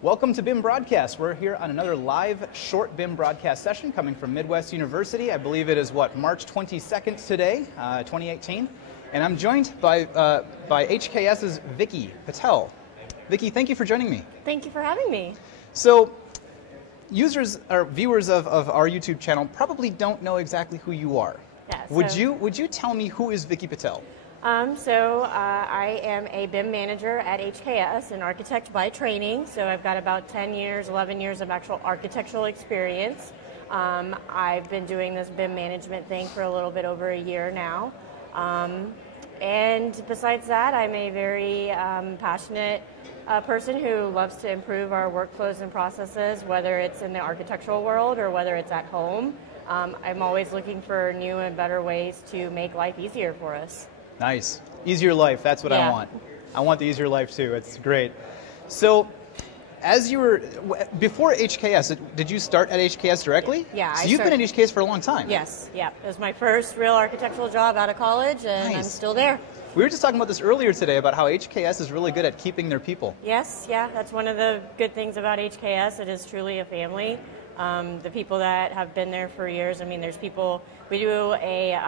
Welcome to BIM Broadcast. We're here on another live short BIM broadcast session coming from Midwest University. I believe it is, March 22nd today, 2018. And I'm joined by HKS's Vickie Patel. Vickie, thank you for joining me. Thank you for having me. So, users or viewers of our YouTube channel probably don't know exactly who you are. Yeah, Would you tell me who is Vickie Patel? I am a BIM manager at HKS, an architect by training. So I've got about 10 years, 11 years of actual architectural experience. I've been doing this BIM management thing for a little bit over a year now. And besides that, I'm a very passionate person who loves to improve our workflows and processes, whether it's in the architectural world or whether it's at home. I'm always looking for new and better ways to make life easier for us. Nice. Easier life, that's what I want. I want the easier life too, it's great. So, as you were, before HKS, did you start at HKS directly? Yeah. So you've been at HKS for a long time. Yes, yeah. It was my first real architectural job out of college, and I'm still there. We were just talking about this earlier today, about how HKS is really good at keeping their people. Yes, yeah, that's one of the good things about HKS. It is truly a family. The people that have been there for years, I mean, there's people, we do a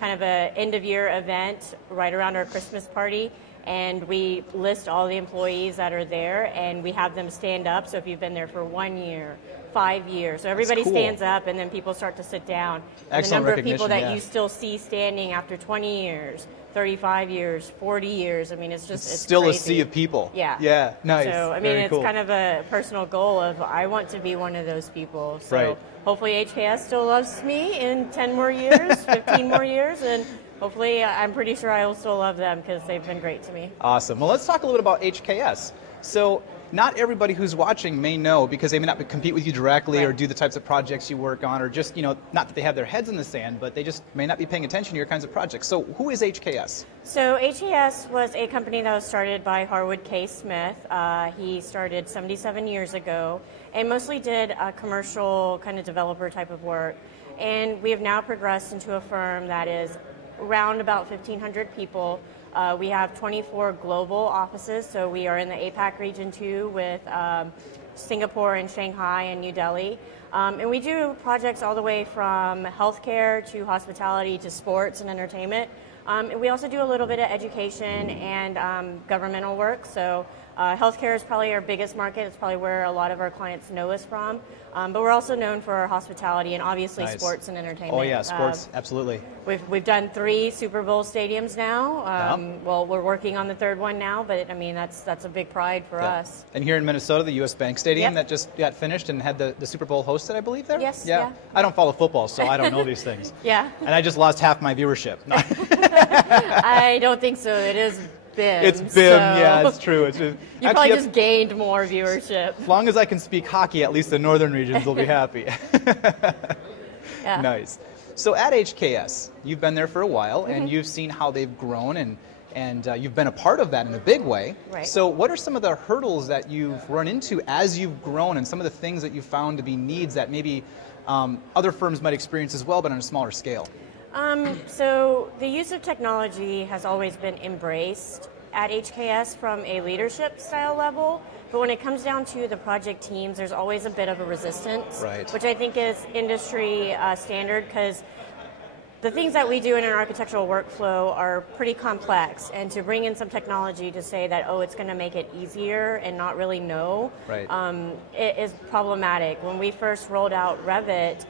kind of a end-of-year event right around our Christmas party, and we list all the employees that are there, and we have them stand up. So if you've been there for 1 year, 5 years, so everybody stands up, and then people start to sit down. And the number of people that you still see standing after 20 years, 35 years, 40 years, I mean, it's still crazy. A sea of people. Yeah. Yeah, nice. So, I mean, it's kind of a personal goal of, I want to be one of those people. So hopefully HKS still loves me in 10 more years, 15 more years, and hopefully I'm pretty sure I will still love them because they've been great to me. Awesome. Well, let's talk a little bit about HKS. So, not everybody who's watching may know, because they may not compete with you directly or do the types of projects you work on, or just, not that they have their heads in the sand, but they just may not be paying attention to your kinds of projects. So who is HKS? So HKS was a company that was started by Harwood K. Smith. He started 77 years ago and mostly did commercial kind of developer type of work. And we have now progressed into a firm that is around about 1,500 people. We have 24 global offices, so we are in the APAC region too, with Singapore and Shanghai and New Delhi. And we do projects all the way from healthcare to hospitality to sports and entertainment. And we also do a little bit of education and governmental work. So healthcare is probably our biggest market. It's probably where a lot of our clients know us from. But we're also known for our hospitality and obviously sports and entertainment. Oh yeah, sports, absolutely. We've done 3 Super Bowl stadiums now. Well, we're working on the 3rd one now, but I mean, that's a big pride for us. And here in Minnesota, the U.S. Bank Stadium that just got finished and had the Super Bowl hosted, I believe, there? Yes, yeah. I don't follow football, so I don't know these things. Yeah. And I just lost half my viewership. I don't think so. It is BIM. It's BIM, yeah, it's true. It's just, you probably just gained more viewership. As long as I can speak hockey, at least the northern regions will be happy. Nice. So at HKS, you've been there for a while, and you've seen how they've grown, and you've been a part of that in a big way. Right. So what are some of the hurdles that you've run into as you've grown, and some of the things that you've found to be needs that maybe other firms might experience as well, but on a smaller scale? So the use of technology has always been embraced at HKS from a leadership style level, but when it comes down to the project teams, there's always a bit of a resistance, which I think is industry standard, because the things that we do in an architectural workflow are pretty complex, and to bring in some technology to say that, oh, it's going to make it easier and not really know, it is problematic. When we first rolled out Revit,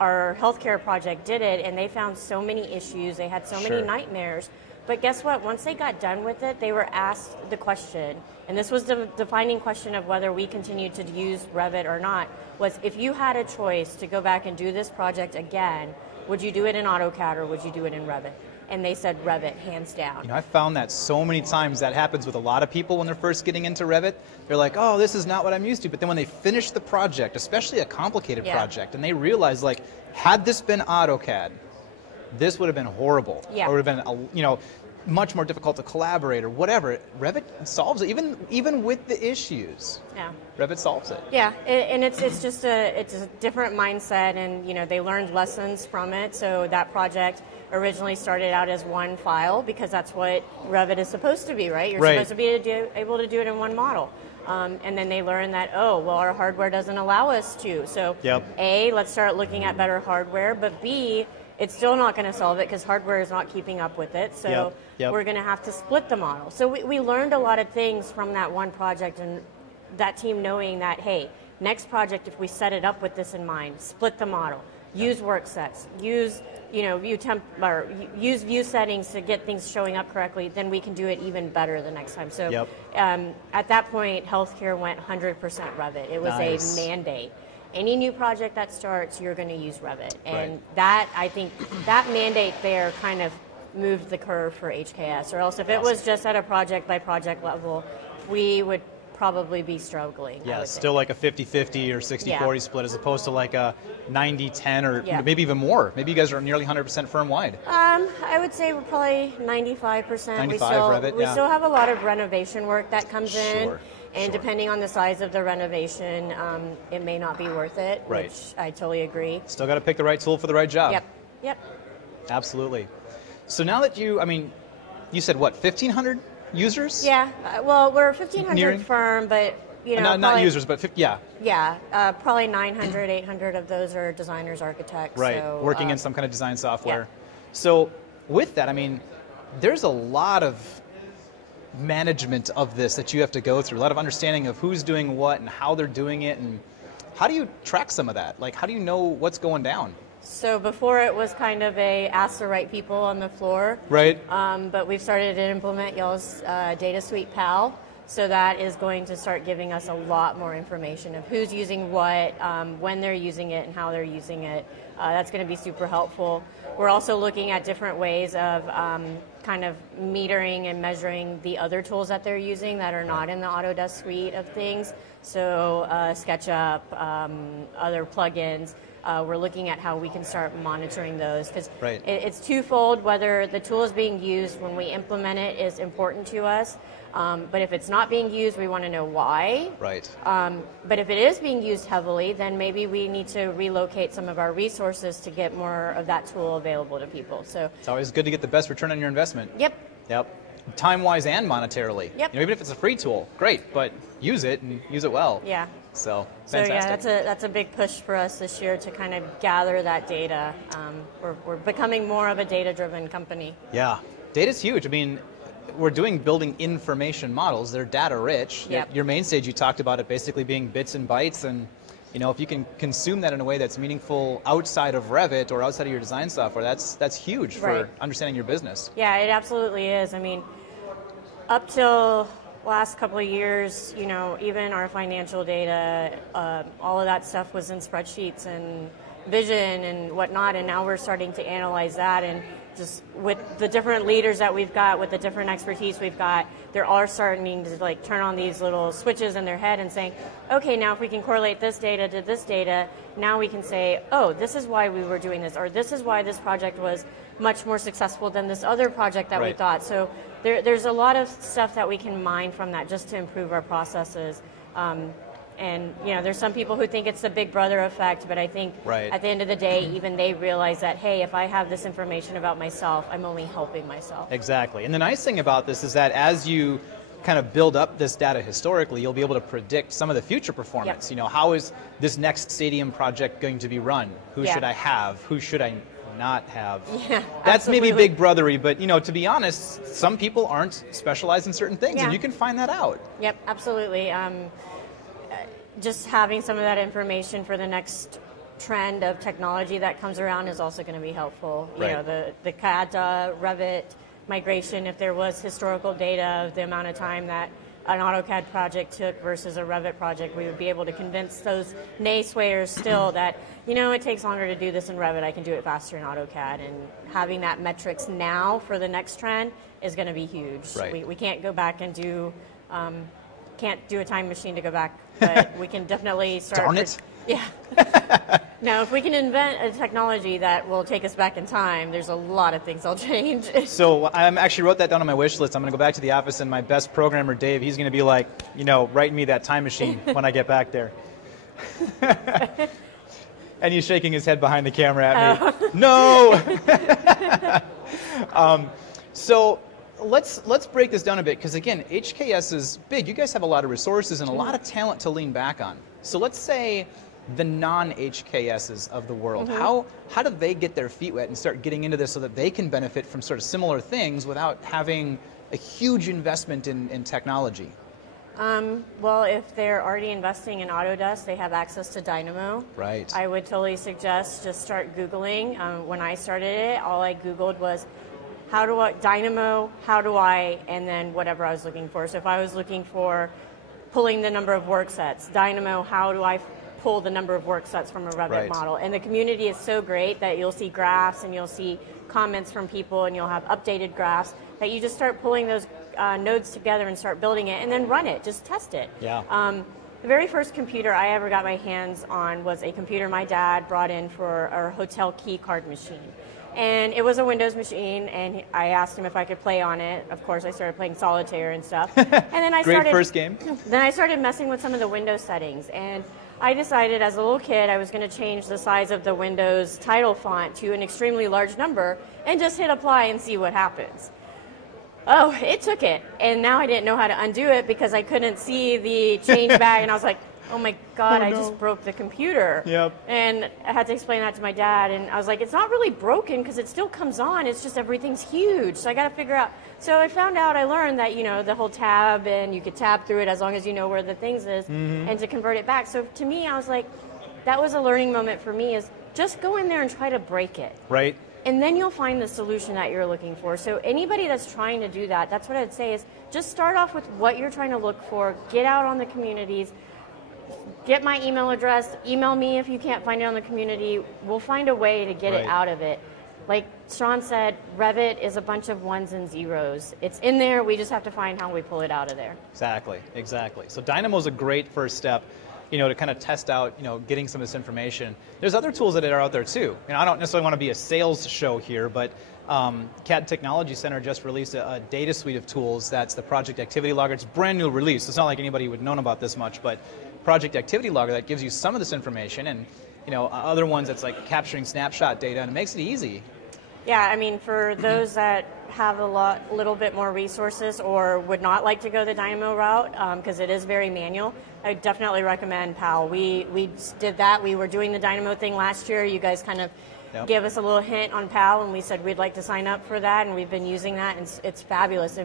our healthcare project did it, and they found so many issues, they had so many nightmares. But guess what? Once they got done with it, they were asked the question, and this was the defining question of whether we continued to use Revit or not, was if you had a choice to go back and do this project again, would you do it in AutoCAD or would you do it in Revit? And they said Revit, hands down. I found that so many times. That happens with a lot of people when they're first getting into Revit. They're like, oh, this is not what I'm used to. But then when they finish the project, especially a complicated project, and they realize, like, had this been AutoCAD, this would have been horrible. It would have been, much more difficult to collaborate or whatever. Revit solves it, even with the issues. Yeah. Revit solves it. Yeah, and it's just it's a different mindset, and they learned lessons from it. So that project originally started out as one file because that's what Revit is supposed to be, right? You're supposed to be able to do it in one model. And then they learn that, oh, well, our hardware doesn't allow us to. So A, let's start looking at better hardware, but B, it's still not going to solve it because hardware is not keeping up with it. So we're going to have to split the model. So we learned a lot of things from that one project, and that team knowing that, hey, next project, if we set it up with this in mind, split the model, use work sets, use use view settings to get things showing up correctly, then we can do it even better the next time. So at that point, healthcare went 100% Revit. It was a mandate. Any new project that starts, you're going to use Revit. And that, I think, that mandate there kind of moved the curve for HKS. Or else if it was just at a project-by-project level, we would probably be struggling. Yeah, still like a 50-50 or 60-40 split as opposed to like a 90-10 or maybe even more. Maybe you guys are nearly 100% firm-wide. I would say we're probably 95%. 95 Revit, we still have a lot of renovation work that comes in. And depending on the size of the renovation, it may not be worth it, which I totally agree. Still got to pick the right tool for the right job. Yep. Absolutely. So now that you said what, 1,500 users? Yeah, well, we're a 1,500 firm, but not users, but probably 900, 800 of those are designers, architects. Right, so, working in some kind of design software. So with that, there's a lot of management of this that you have to go through, a lot of understanding of who's doing what and how they're doing it, and how do you track some of that? Like, how do you know what's going down? So before it was kind of a ask the right people on the floor. Right. But we've started to implement y'all's Data Suite PAL, so that is going to start giving us a lot more information of who's using what, when they're using it, and how they're using it. That's going to be super helpful. We're also looking at different ways of kind of metering and measuring the other tools that they're using that are not in the Autodesk suite of things. So SketchUp, other plugins. We're looking at how we can start monitoring those because it's twofold. Whether the tool is being used when we implement it is important to us, but if it's not being used, we want to know why. Right. But if it is being used heavily, then maybe we need to relocate some of our resources to get more of that tool available to people. So it's always good to get the best return on your investment. Yep. Time-wise and monetarily. Yep. Even if it's a free tool, great, but use it and use it well. Yeah. So fantastic. So that's a big push for us this year to kind of gather that data. We're becoming more of a data-driven company. Yeah, data's huge. We're building information models. They're data-rich. Yep. Your main stage, you talked about it basically being bits and bytes, and if you can consume that in a way that's meaningful outside of Revit or outside of your design software, that's huge for understanding your business. Yeah, it absolutely is. Up till last couple of years, even our financial data, all of that stuff was in spreadsheets and vision and whatnot, and now we're starting to analyze that, and just with the different leaders that we've got, with the different expertise we've got, they're all starting to turn on these little switches in their head and saying, okay, now if we can correlate this data to this data, now we can say, oh, this is why we were doing this, or this is why this project was much more successful than this other project that we thought. So there's a lot of stuff that we can mine from that just to improve our processes. And there's some people who think it's the big brother effect, but I think at the end of the day, even they realize that, hey, if I have this information about myself, I'm only helping myself. Exactly. And the nice thing about this is that as you kind of build up this data historically, you'll be able to predict some of the future performance. How is this next stadium project going to be run? Who should I have? Who should I not have? That's maybe big brothery, but to be honest, some people aren't specialized in certain things, and you can find that out. Yep, absolutely. Just having some of that information for the next trend of technology that comes around is also going to be helpful. The CAD to Revit migration, if there was historical data of the amount of time that an AutoCAD project took versus a Revit project, we would be able to convince those naysayers still that, it takes longer to do this in Revit, I can do it faster in AutoCAD. And having that metrics now for the next trend is going to be huge. We can't go back and do... can't do a time machine to go back, but we can definitely start. Darn it! Yeah. Now, if we can invent a technology that will take us back in time, there's a lot of things I'll change. So I actually wrote that down on my wish list. I'm going to go back to the office, and my best programmer, Dave, he's going to be like, writing me that time machine when I get back there. And he's shaking his head behind the camera at me. No! So let's break this down a bit, because again, HKS is big. You guys have a lot of resources and a lot of talent to lean back on. So let's say the non-HKSs of the world, how do they get their feet wet and start getting into this so that they can benefit from sort of similar things without having a huge investment in technology? Well, if they're already investing in Autodesk, they have access to Dynamo. Right. I would totally suggest just start Googling. When I started it, all I Googled was Dynamo, and then whatever I was looking for. So if I was looking for pulling the number of work sets, Dynamo, how do I pull the number of work sets from a Revit model? And the community is so great that you'll see graphs and you'll see comments from people and you'll have updated graphs that you just start pulling those nodes together and start building it and then run it, just test it. Yeah. The very first computer I ever got my hands on was a computer my dad brought in for our hotel key card machine. And it was a Windows machine, and I asked him if I could play on it. Of course, I started playing solitaire and stuff. And then Great first game. Then I started messing with some of the Windows settings, and I decided as a little kid I was going to change the size of the Windows title font to an extremely large number and just hit apply and see what happens. Oh, it took it, and now I didn't know how to undo it because I couldn't see the change back, and I was like, oh my God, I just broke the computer. Yep. And I had to explain that to my dad, and I was like, it's not really broken because it still comes on, it's just everything's huge, so I got to figure out. So I learned that, the whole tab, and you could tab through it as long as you know where the things is, and to convert it back. So to me, I was like, that was a learning moment for me, is just go in there and try to break it. Right. And then you'll find the solution that you're looking for. So anybody that's trying to do that, that's what I'd say is just start off with what you're trying to look for, get out on the communities, get my email address, email me if you can't find it on the community. We'll find a way to get it out of it. Like Shawn said, Revit is a bunch of ones and zeros. It's in there, we just have to find how we pull it out of there. Exactly. So Dynamo's a great first step, to kind of test out, getting some of this information. There's other tools that are out there too. I don't necessarily want to be a sales show here, but CAD Technology Center just released a data suite of tools. That's the Project Activity Logger. It's a brand new release. It's not like anybody would have known about this much, but Project Activity Logger that gives you some of this information, and other ones that's like capturing snapshot data, and it makes it easy. Yeah, for those that have a little bit more resources or would not like to go the Dynamo route, because it is very manual, I definitely recommend PAL. We did that. We were doing the Dynamo thing last year. You guys kind of gave us a little hint on PAL, and we said we'd like to sign up for that, and we've been using that, and it's fabulous.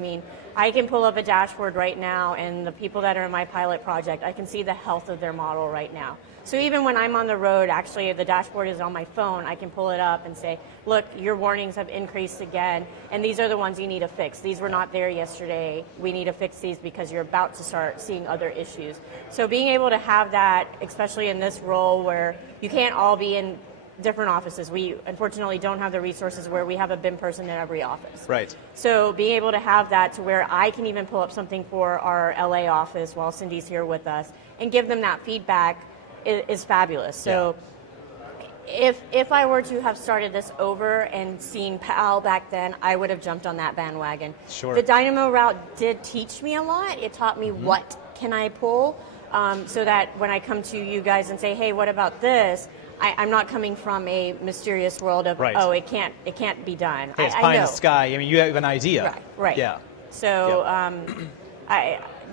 I can pull up a dashboard right now, and the people that are in my pilot project, I can see the health of their model right now. So even when I'm on the road, actually the dashboard is on my phone, I can pull it up and say, look, your warnings have increased again, and these are the ones you need to fix. These were not there yesterday. We need to fix these because you're about to start seeing other issues. So being able to have that, especially in this role where you can't all be in different offices. We unfortunately don't have the resources where we have a BIM person in every office. Right. So being able to have that to where I can even pull up something for our LA office while Cindy's here with us and give them that feedback is fabulous. So if I were to have started this over and seen PAL back then, I would have jumped on that bandwagon. Sure. The Dynamo route did teach me a lot. It taught me what can I pull, so that when I come to you guys and say, hey, what about this? I'm not coming from a mysterious world of, oh, it can't be done. Hey, it's pie in the sky. You have an idea. Right. Yeah. So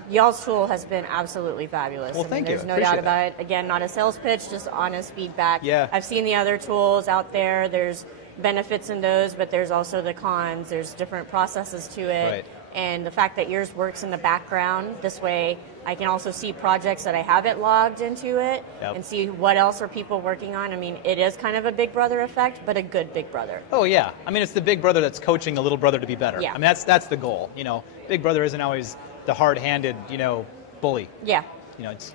y'all's tool has been absolutely fabulous. Well, thank you. There's no doubt about it. Again, not a sales pitch, just honest feedback. Yeah. I've seen the other tools out there. There's benefits in those, but there's also the cons. There's different processes to it. Right. And the fact that yours works in the background, this way I can also see projects that I haven't logged into it and see what else are people working on. It is kind of a big brother effect, but a good big brother. Oh, yeah. It's the big brother that's coaching a little brother to be better. Yeah. That's the goal. Big brother isn't always the hard-handed, bully. Yeah. It's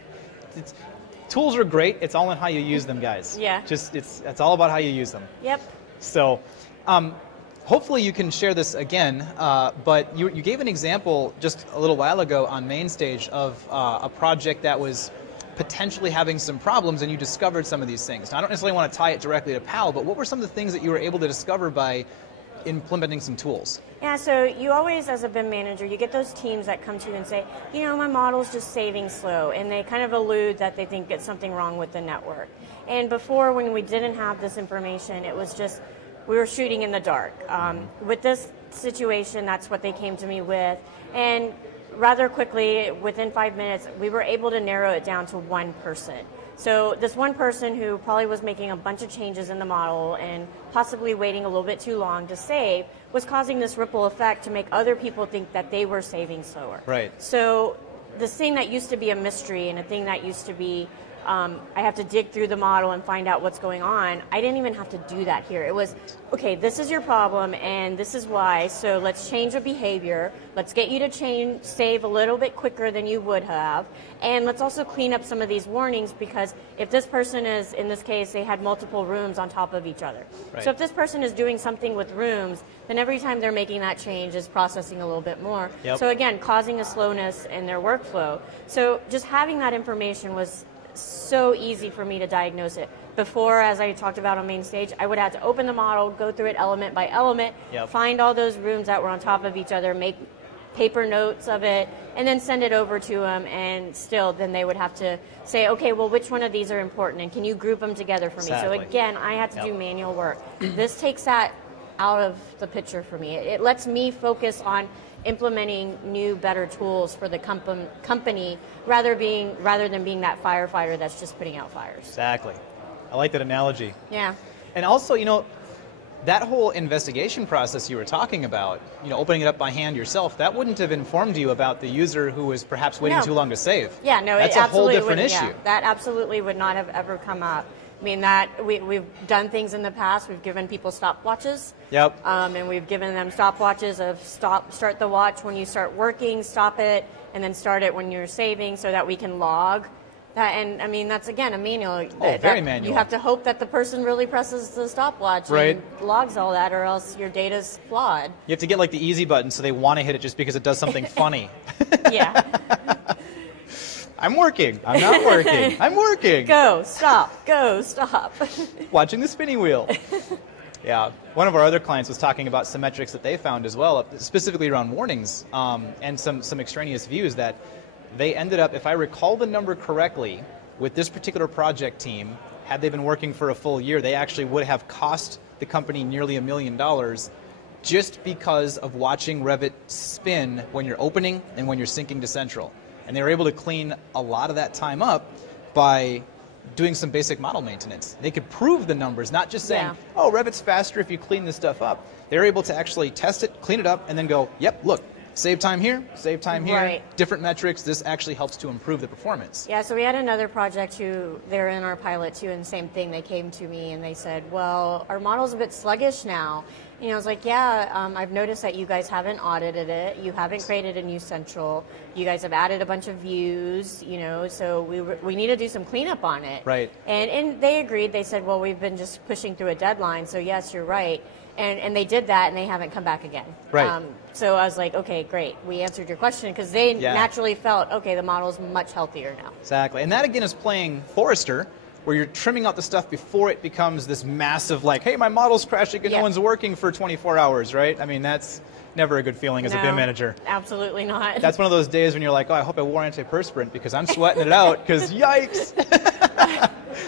tools are great. It's all in how you use them, guys. Yeah. It's all about how you use them. Yep. So, hopefully you can share this again, but you gave an example just a little while ago on main stage of a project that was potentially having some problems, and you discovered some of these things. Now, I don't necessarily want to tie it directly to PAL, but what were some of the things that you were able to discover by implementing some tools? Yeah, so you always, as a BIM manager, you get those teams that come to you and say, you know, my model's just saving slow, and they kind of allude that they think it's something wrong with the network. And before, when we didn't have this information, it was just, we were shooting in the dark. With this situation, that's what they came to me with, and rather quickly, within 5 minutes, we were able to narrow it down to one person. So this one person who probably was making a bunch of changes in the model and possibly waiting a little bit too long to save was causing this ripple effect to make other people think that they were saving slower. Right. So this thing that used to be a mystery and a thing that used to be I have to dig through the model and find out what's going on, I didn't even have to do that here. It was, okay, this is your problem and this is why, so let's change the behavior, let's get you to save a little bit quicker than you would have, and let's also clean up some of these warnings, because if this person is, in this case, they had multiple rooms on top of each other. Right. So if this person is doing something with rooms, then every time they're making that change is processing a little bit more. Yep. So again, causing a slowness in their workflow. So just having that information was so easy for me to diagnose it. Before, as I talked about on main stage, I would have to open the model, go through it element by element, Yep. find all those rooms that were on top of each other, make paper notes of it, and then send it over to them, and still then they would have to say, okay, well, which one of these are important, and can you group them together for me? Exactly. So again, I had to Yep. do manual work. This takes that out of the picture for me. It lets me focus on implementing new, better tools for the company rather than being that firefighter that's just putting out fires. Exactly. I like that analogy. Yeah. And also, you know, that whole investigation process you were talking about, you know, opening it up by hand yourself, that wouldn't have informed you about the user who was perhaps waiting No. too long to save. Yeah, no, that's it a whole absolutely different wouldn't, issue. Yeah, that absolutely would not have ever come up. I mean, that we've done things in the past. We've given people stopwatches. Yep. And we've given them stopwatches of start the watch when you start working, stop it, and then start it when you're saving, so that we can log that. And I mean, that's again a manual. Very manual. You have to hope that the person really presses the stopwatch Right. and logs all that, or else your data's flawed. You have to get like the easy button, so they want to hit it just because it does something funny. Yeah. I'm working. I'm not working. I'm working. Go, stop. Watching the spinning wheel. Yeah. One of our other clients was talking about some metrics that they found as well, specifically around warnings and some extraneous views that they ended up, if I recall the number correctly, with this particular project team, had they been working for a full year, they actually would have cost the company nearly $1 million just because of watching Revit spin when you're opening and when you're syncing to Central. And they were able to clean a lot of that time up by doing some basic model maintenance. They could prove the numbers, not just saying, oh, Revit's faster if you clean this stuff up. They're able to actually test it, clean it up, and then go, yep, look, save time here, Right. different metrics. This actually helps to improve the performance. Yeah, so we had another project who, they're in our pilot too, and same thing, they came to me and they said, well, our model's a bit sluggish now. You know, I was like, yeah, I've noticed that you guys haven't audited it, you haven't created a new central, you guys have added a bunch of views, you know, so we need to do some cleanup on it. Right. And they agreed, they said, well, we've been just pushing through a deadline, so yes, you're right. And they did that, and they haven't come back again. Right. So I was like, okay, great, we answered your question, because they naturally felt, okay, the model's much healthier now. Exactly. And that, again, is playing Forrester, where you're trimming out the stuff before it becomes this massive, like, hey, my model's crashing and no one's working for 24 hours, right? I mean, that's never a good feeling as a BIM manager. Absolutely not. That's one of those days when you're like, oh, I hope I wore antiperspirant because I'm sweating it out, because yikes.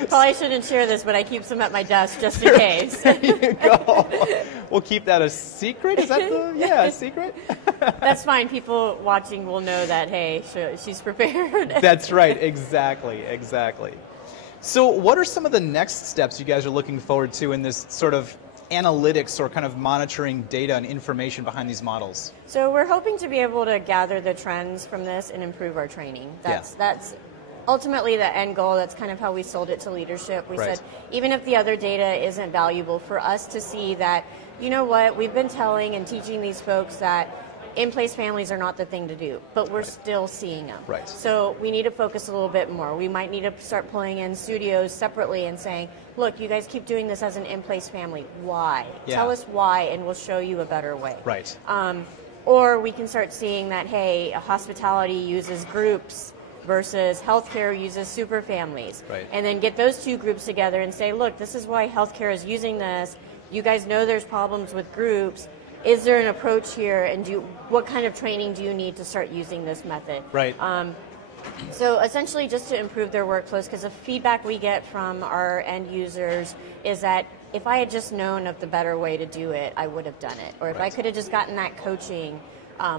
Probably shouldn't share this, but I keep some at my desk just in case. There you go. We'll keep that a secret? Is that a secret? That's fine. People watching will know that, hey, she's prepared. That's right. Exactly. So what are some of the next steps you guys are looking forward to in this sort of analytics or kind of monitoring data and information behind these models? So we're hoping to be able to gather the trends from this and improve our training. That's ultimately the end goal. That's kind of how we sold it to leadership. We said, even if the other data isn't valuable, for us to see that, you know what, we've been telling and teaching these folks that in-place families are not the thing to do, but we're still seeing them. Right. So we need to focus a little bit more. We might need to start pulling in studios separately and saying, look, you guys keep doing this as an in-place family. Why? Tell us why, and we'll show you a better way. Right. Or we can start seeing that, hey, hospitality uses groups versus healthcare uses super families. Right. And then get those two groups together and say, look, this is why healthcare is using this. You guys know there's problems with groups. Is there an approach here, and what kind of training do you need to start using this method? Right. So essentially just to improve their workflows, because the feedback we get from our end users is that if I had just known of the better way to do it, I would have done it. Or if I could have just gotten that coaching,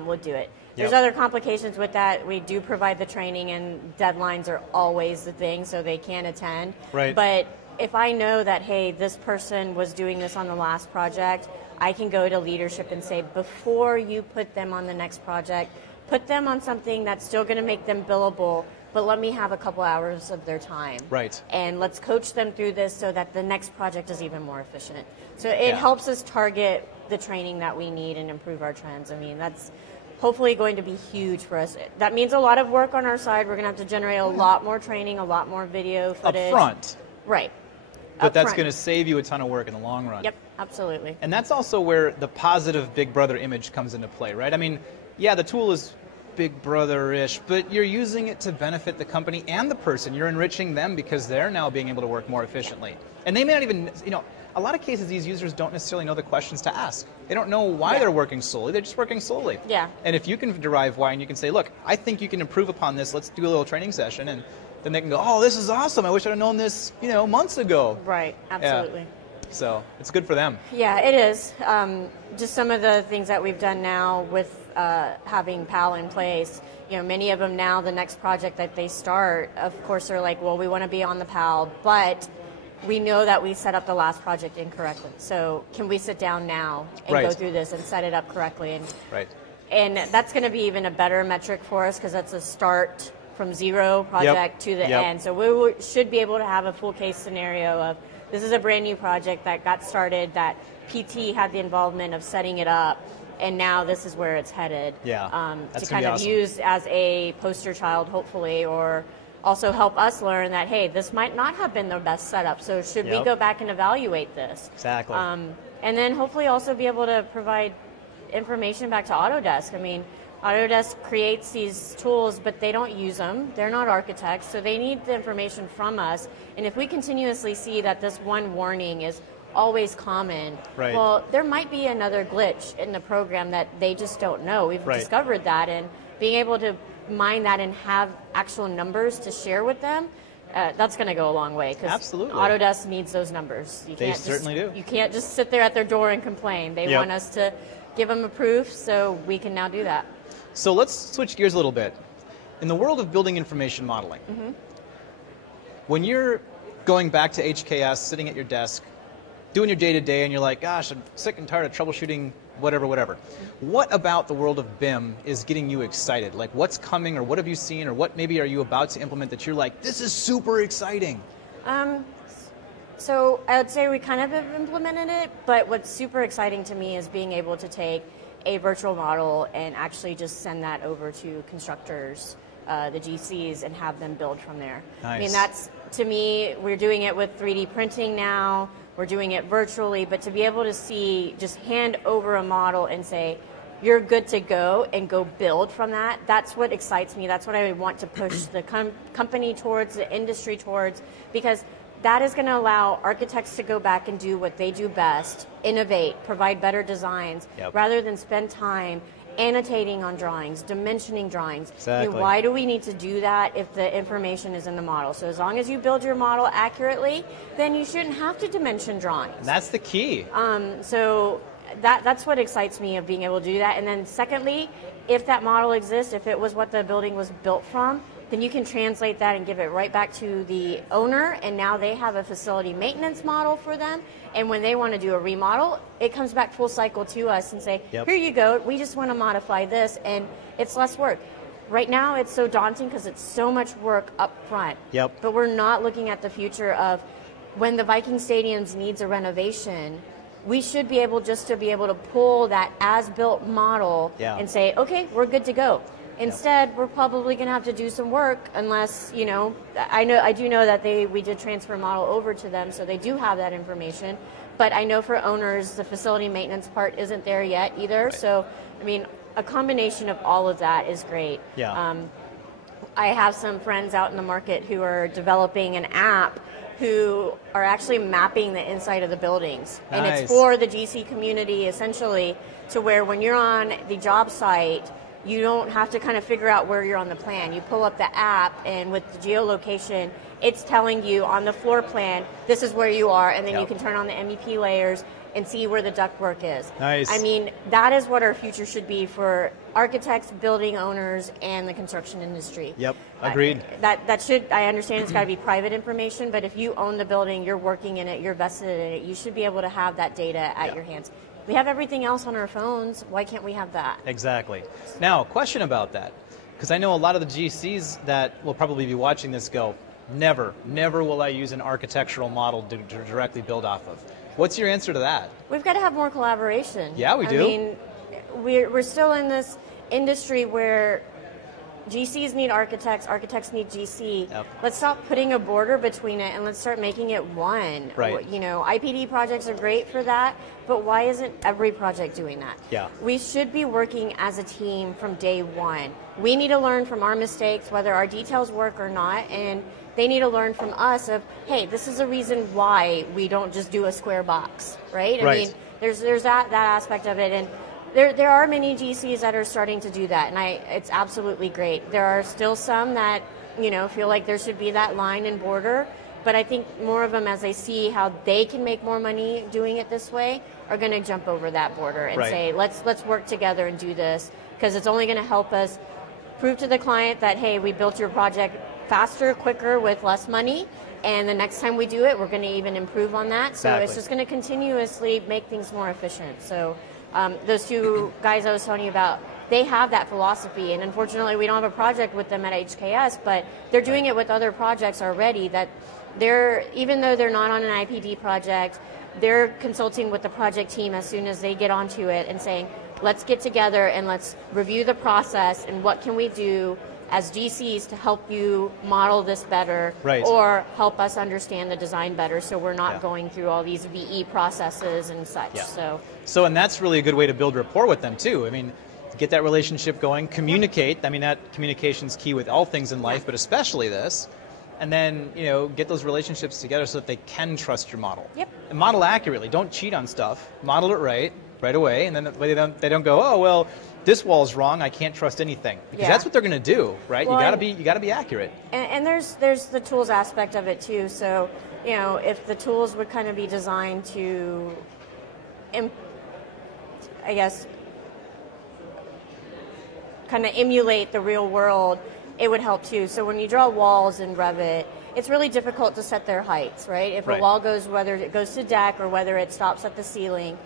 would do it. There's other complications with that. We do provide the training, and deadlines are always the thing, so they can attend. Right. But if I know that, hey, this person was doing this on the last project, I can go to leadership and say, before you put them on the next project, put them on something that's still going to make them billable, but let me have a couple hours of their time. Right. And let's coach them through this so that the next project is even more efficient. So it helps us target the training that we need and improve our trends. I mean, that's hopefully going to be huge for us. That means a lot of work on our side. We're going to have to generate a lot more training, a lot more video footage. Up front. Right. But that's going to save you a ton of work in the long run. Yep, absolutely. And that's also where the positive Big Brother image comes into play, right? I mean, yeah, the tool is Big Brother-ish, but you're using it to benefit the company and the person. You're enriching them because they're now being able to work more efficiently. And they may not even, a lot of cases these users don't necessarily know the questions to ask. They don't know why they're working slowly. They're just working slowly. Yeah. And if you can derive why and you can say, look, I think you can improve upon this. Let's do a little training session. And then they can go, oh, this is awesome. I wish I'd have known this, months ago. Right, absolutely. Yeah. So it's good for them. Yeah, it is. Just some of the things that we've done now with having PAL in place, many of them now, the next project that they start, of course, they're like, well, we want to be on the PAL, but we know that we set up the last project incorrectly. So can we sit down now and go through this and set it up correctly? And that's going to be even a better metric for us because that's a start from zero project to the end. So we should be able to have a full case scenario of this is a brand new project that got started, that PT had the involvement of setting it up, and now this is where it's headed. To kind of use as a poster child, hopefully, or also help us learn that, hey, this might not have been the best setup, so should we go back and evaluate this? Exactly. And then hopefully also be able to provide information back to Autodesk. I mean, Autodesk creates these tools, but they don't use them. They're not architects, so they need the information from us. And if we continuously see that this one warning is always common, well, there might be another glitch in the program that they just don't know. We've discovered that, and being able to mine that and have actual numbers to share with them, that's going to go a long way. Absolutely. Autodesk needs those numbers. They certainly do. You can't just sit there at their door and complain. They want us to give them a proof, so we can now do that. So let's switch gears a little bit. In the world of building information modeling, when you're going back to HKS, sitting at your desk, doing your day-to-day, and you're like, gosh, I'm sick and tired of troubleshooting whatever. What about the world of BIM is getting you excited? Like, what's coming, or what have you seen, or what maybe are you about to implement that you're like, this is super exciting? So I would say we kind of have implemented it, but what's super exciting to me is being able to take a virtual model and actually just send that over to constructors, the GCs, and have them build from there. Nice. I mean, that's, to me, we're doing it with 3D printing now, we're doing it virtually, but to be able to see, just hand over a model and say, you're good to go, and go build from that, that's what excites me. That's what I want to push the company towards, the industry towards, because that is going to allow architects to go back and do what they do best, innovate, provide better designs, rather than spend time annotating on drawings, dimensioning drawings. Exactly. I mean, why do we need to do that if the information is in the model? So as long as you build your model accurately, then you shouldn't have to dimension drawings. And that's the key. So that's what excites me of being able to do that. And then secondly, if that model exists, if it was what the building was built from, then you can translate that and give it right back to the owner, and now they have a facility maintenance model for them, and when they want to do a remodel, it comes back full cycle to us and say, here you go, we just want to modify this, and it's less work. Right now it's so daunting because it's so much work up front, but we're not looking at the future of when the Viking Stadiums needs a renovation. We should be able to pull that as-built model and say, okay, we're good to go. Instead, we're probably going to have to do some work unless, I do know that we did transfer model over to them, so they do have that information. But I know for owners, the facility maintenance part isn't there yet either. So, I mean, a combination of all of that is great. I have some friends out in the market who are developing an app who are actually mapping the inside of the buildings. Nice. And it's for the GC community, essentially, to where when you're on the job site, you don't have to kind of figure out where you're on the plan. You pull up the app, and with the geolocation, it's telling you on the floor plan, this is where you are, and then you can turn on the MEP layers and see where the ductwork is. Nice. I mean, that is what our future should be for architects, building owners, and the construction industry. Yep, agreed. That should, I understand it's got to be private information, but if you own the building, you're working in it, you're vested in it, you should be able to have that data at your hands. We have everything else on our phones, why can't we have that? Exactly. Now, question about that, because I know a lot of the GCs that will probably be watching this go, never will I use an architectural model to directly build off of. What's your answer to that? We've got to have more collaboration. Yeah, we do. I mean, we're still in this industry where GCs need architects, architects need GC. Yep. Let's stop putting a border between it and let's start making it one. Right. You know, IPD projects are great for that, but why isn't every project doing that? Yeah. We should be working as a team from day one. We need to learn from our mistakes, whether our details work or not, and they need to learn from us of, hey, this is a reason why we don't just do a square box, right? I mean, there's that aspect of it, and there are many GCs that are starting to do that, and it's absolutely great. There are still some that, you know, feel like there should be that line and border, but I think more of them, as they see how they can make more money doing it this way, are going to jump over that border and say, let's work together and do this, because it's only going to help us prove to the client that, hey, we built your project faster, quicker, with less money, and the next time we do it, we're going to even improve on that. So it's just going to continuously make things more efficient. So those two guys I was telling you about, they have that philosophy, and unfortunately we don't have a project with them at HKS, but they're doing it with other projects already, that even though they're not on an IPD project, they're consulting with the project team as soon as they get onto it and saying, let's get together and let's review the process and what can we do as GCs to help you model this better, or help us understand the design better, so we're not going through all these VE processes and such. So, and that's really a good way to build rapport with them too. I mean, get that relationship going, communicate. I mean, that communication's key with all things in life, but especially this. And then, you know, get those relationships together so that they can trust your model. And model accurately. Don't cheat on stuff. Model it right away, and then they don't go, oh well, this wall's wrong, I can't trust anything, because that's what they're going to do, right? Well, you got to be accurate. And there's the tools aspect of it too. So, you know, if the tools would kind of be designed to, I guess, kind of emulate the real world, it would help too. So when you draw walls in Revit, it's really difficult to set their heights, right? If a wall goes, whether it goes to deck or whether it stops at the ceiling,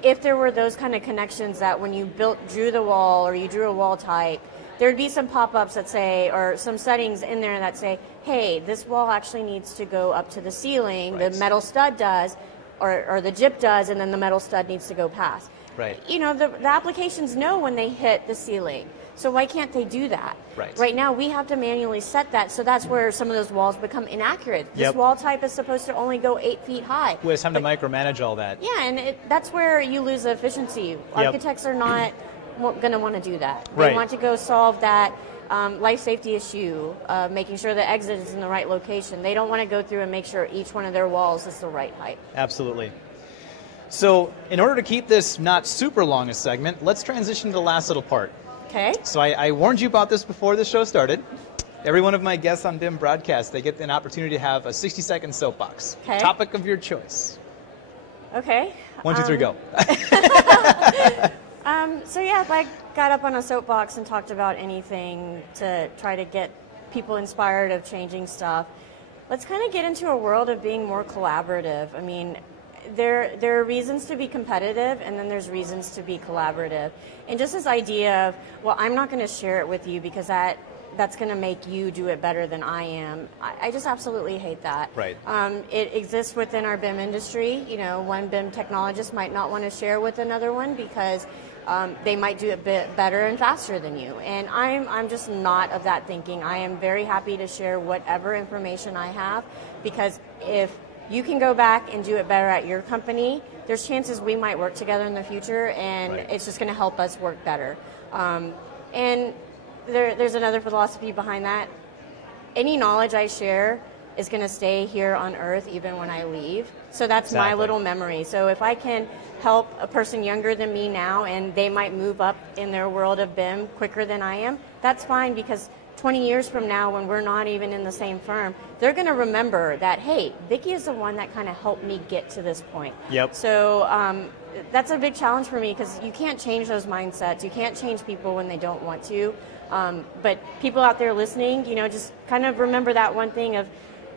if there were those kind of connections that when you drew the wall or you drew a wall type, there'd be some pop-ups that say, or some settings in there that say, hey, this wall actually needs to go up to the ceiling, the metal stud does, or the gyp does, and then the metal stud needs to go past. You know, the applications know when they hit the ceiling. So why can't they do that? Right now we have to manually set that, so that's where some of those walls become inaccurate. This wall type is supposed to only go 8 feet high. Well, it's time to micromanage all that. Yeah, and that's where you lose efficiency. Architects are not going to want to do that. They want to go solve that life safety issue, making sure the exit is in the right location. They don't want to go through and make sure each one of their walls is the right height. Absolutely. So in order to keep this not super long a segment, let's transition to the last little part. Okay. So I warned you about this before the show started. Every one of my guests on BIM broadcast, they get an opportunity to have a 60-second soapbox. Okay. Topic of your choice. Okay. 1, 2, 3, go. So yeah, if I got up on a soapbox and talked about anything to try to get people inspired of changing stuff, let's kind of get into a world of being more collaborative. I mean, there are reasons to be competitive, and then there's reasons to be collaborative. And just this idea of, well, I'm not going to share it with you because that's going to make you do it better than I am. I just absolutely hate that. It exists within our BIM industry. You know, one BIM technologist might not want to share with another one because they might do it better and faster than you. And I'm just not of that thinking. I am very happy to share whatever information I have, because if you can go back and do it better at your company, there's chances we might work together in the future, and it's just going to help us work better. And there's another philosophy behind that. Any knowledge I share is going to stay here on Earth even when I leave. So that's my little memory. So if I can help a person younger than me now and they might move up in their world of BIM quicker than I am, that's fine, because 20 years from now, when we're not even in the same firm, they're going to remember that, hey, Vickie is the one that kind of helped me get to this point. Yep. So that's a big challenge for me, because you can't change those mindsets. You can't change people when they don't want to. But people out there listening, just kind of remember that one thing of,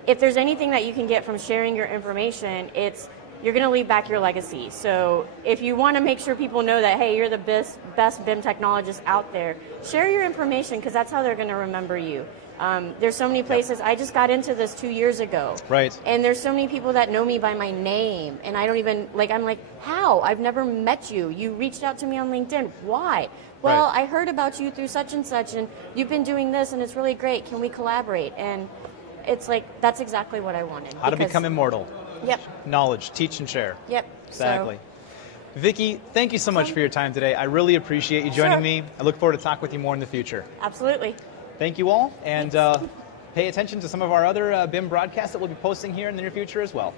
if there's anything that you can get from sharing your information, it's you're going to leave back your legacy. So if you want to make sure people know that, hey, you're the best BIM technologist out there, share your information, because that's how they're going to remember you. There's so many places. I just got into this 2 years ago. Right. And there's so many people that know me by my name, and I don't even, I'm like, how? I've never met you. You reached out to me on LinkedIn. Why? Well, I heard about you through such and such, and you've been doing this, and it's really great. Can we collaborate? And it's like, that's exactly what I wanted. How to become immortal. Yep. Knowledge, teach and share. Yep. Exactly. Vickie, thank you so much for your time today. I really appreciate you joining me. I look forward to talking with you more in the future. Absolutely. Thank you all, and pay attention to some of our other BIM broadcasts that we'll be posting here in the near future as well.